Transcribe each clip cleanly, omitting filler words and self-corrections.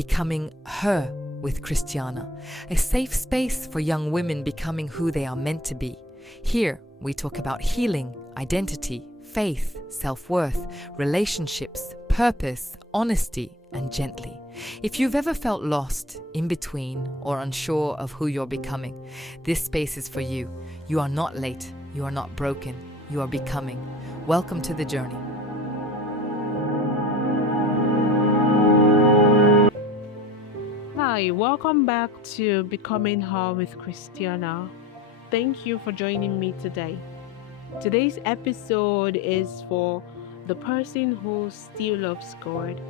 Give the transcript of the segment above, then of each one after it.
Becoming Her with Christiana, a safe space for young women becoming who they are meant to be. Here, we talk about healing, identity, faith, self-worth, relationships, purpose, honesty, and gently. If you've ever felt lost, in between, or unsure of who you're becoming, this space is for you. You are not late. You are not broken. You are becoming. Welcome to the journey. Hi, welcome back to Becoming Her with Christiana. Thank you for joining me today. Today's episode is for the person who still loves God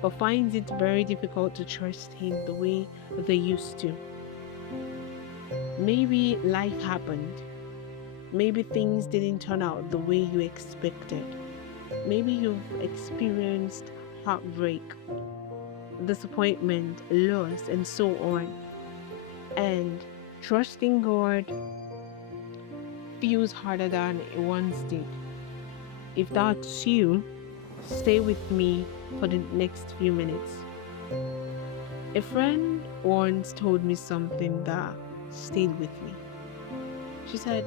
but finds it very difficult to trust Him the way they used to. Maybe life happened. Maybe things didn't turn out the way you expected. Maybe you've experienced heartbreak, disappointment, loss, and so on. And trusting God feels harder than it once did. If that's you, stay with me for the next few minutes. A friend once told me something that stayed with me. She said,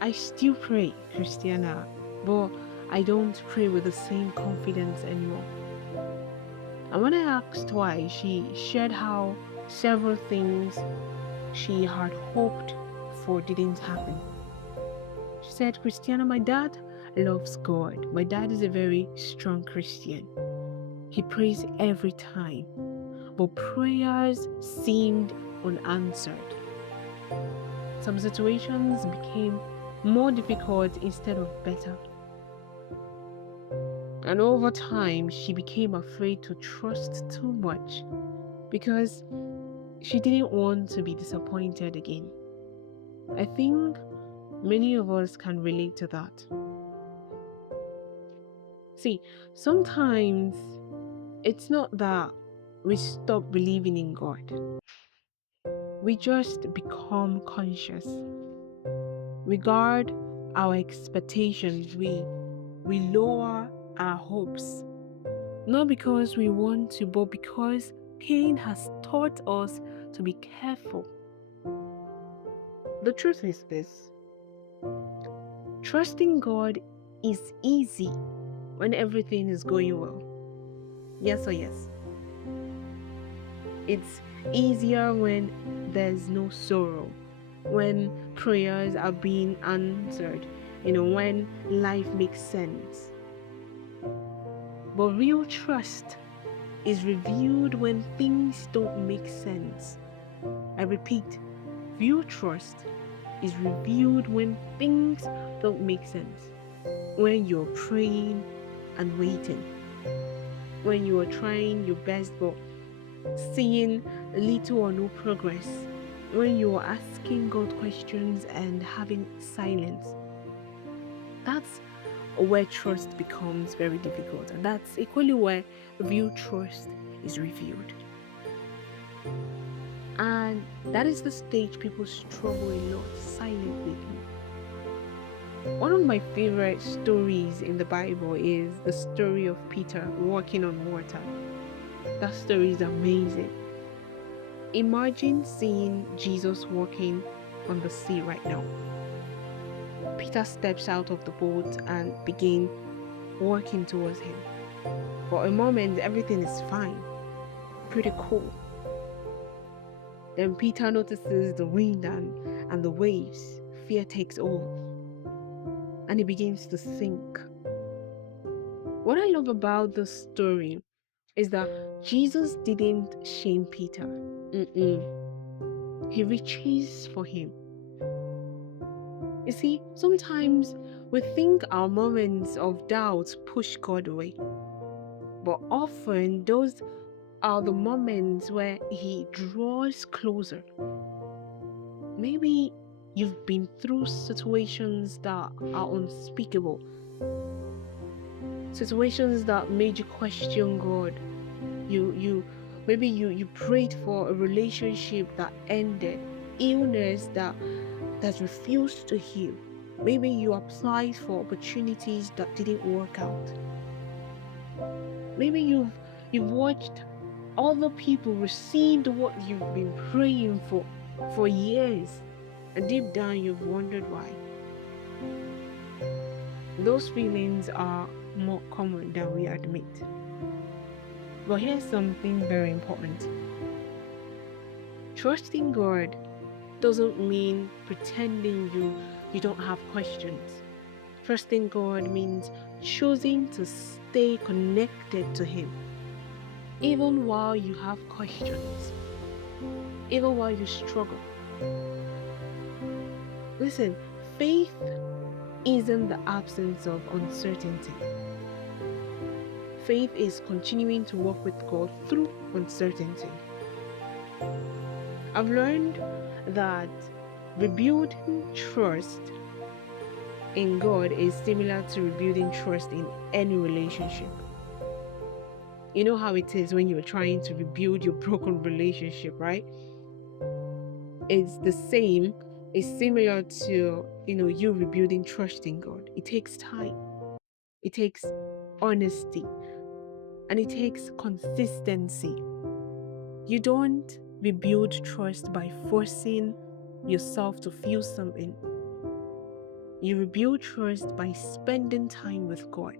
I still pray, Christiana, but I don't pray with the same confidence anymore. And when I asked why, she shared how several things she had hoped for didn't happen. She said, Christiana, my dad loves God. My dad is a very strong Christian. He prays every time, but prayers seemed unanswered. Some situations became more difficult instead of better. And over time, she became afraid to trust too much because she didn't want to be disappointed again. I think many of us can relate to that. See, sometimes it's not that we stop believing in God. We just become conscious. We guard our expectations. We lower our hopes. Not because we want to, but because pain has taught us to be careful. The truth is this: trusting God is easy when everything is going well. Yes or yes? It's easier when there's no sorrow, when prayers are being answered, when life makes sense. But real trust is revealed when things don't make sense. I repeat, real trust is revealed when things don't make sense. When you're praying and waiting. When you are trying your best but seeing little or no progress. When you are asking God questions and having silence. That's where trust becomes very difficult. And that's equally where real trust is revealed. And that is the stage people struggle a lot silently. One of my favorite stories in the Bible is the story of Peter walking on water. That story is amazing. Imagine seeing Jesus walking on the sea right now. Peter steps out of the boat and begins walking towards him. For a moment, everything is fine. Pretty cool. Then Peter notices the wind and the waves. Fear takes over. And he begins to sink. What I love about this story is that Jesus didn't shame Peter. He reaches for him. You see, sometimes we think our moments of doubt push God away. But often those are the moments where He draws closer. Maybe you've been through situations that are unspeakable. Situations that made you question God. Maybe you prayed for a relationship that ended, illness that refused to heal. Maybe you applied for opportunities that didn't work out. Maybe You've watched other people receive what you've been praying for years, and deep down you've wondered why. Those feelings are more common than we admit. But here's something very important. Trusting God doesn't mean pretending you don't have questions. Trusting God means choosing to stay connected to Him, even while you have questions, even while you struggle. Listen, faith isn't the absence of uncertainty. Faith is continuing to walk with God through uncertainty. I've learned that rebuilding trust in God is similar to rebuilding trust in any relationship. You know how it is when you're trying to rebuild your broken relationship, right? It's the same, it's similar to, you rebuilding trust in God. It takes time, it takes honesty, and it takes consistency. You don't rebuild trust by forcing yourself to feel something. You rebuild trust by spending time with God,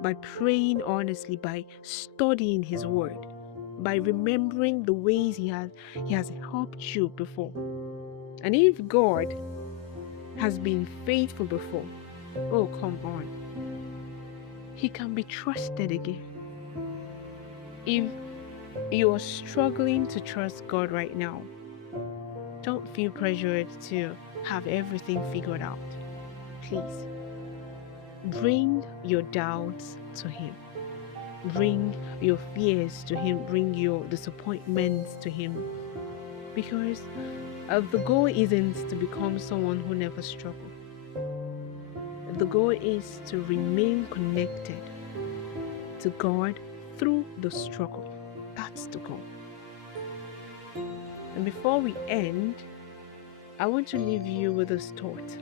by praying honestly, by studying His Word, by remembering the ways He has helped you before. And if God has been faithful before, oh, come on, He can be trusted again. If you're struggling to trust God right now, don't feel pressured to have everything figured out. Please, bring your doubts to Him. Bring your fears to Him. Bring your disappointments to Him. Because the goal isn't to become someone who never struggles. The goal is to remain connected to God through the struggle. That's the goal. And before we end, I want to leave you with this thought.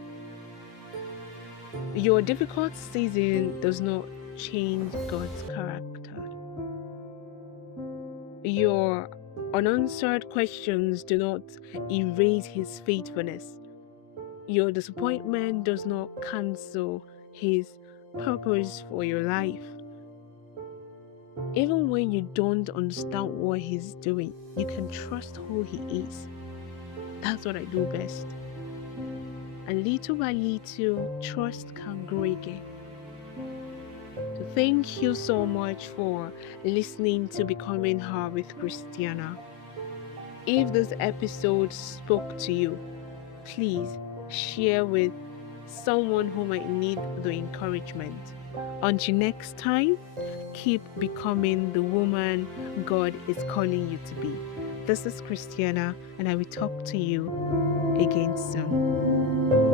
Your difficult season does not change God's character. Your unanswered questions do not erase His faithfulness. Your disappointment does not cancel His purpose for your life. Even when you don't understand what He's doing, you can trust who He is. That's what I do best. And little by little, trust can grow again. So thank you so much for listening to Becoming Her with Christiana. If this episode spoke to you, please share with someone who might need the encouragement. Until next time, keep becoming the woman God is calling you to be. This is Christiana, and I will talk to you again soon.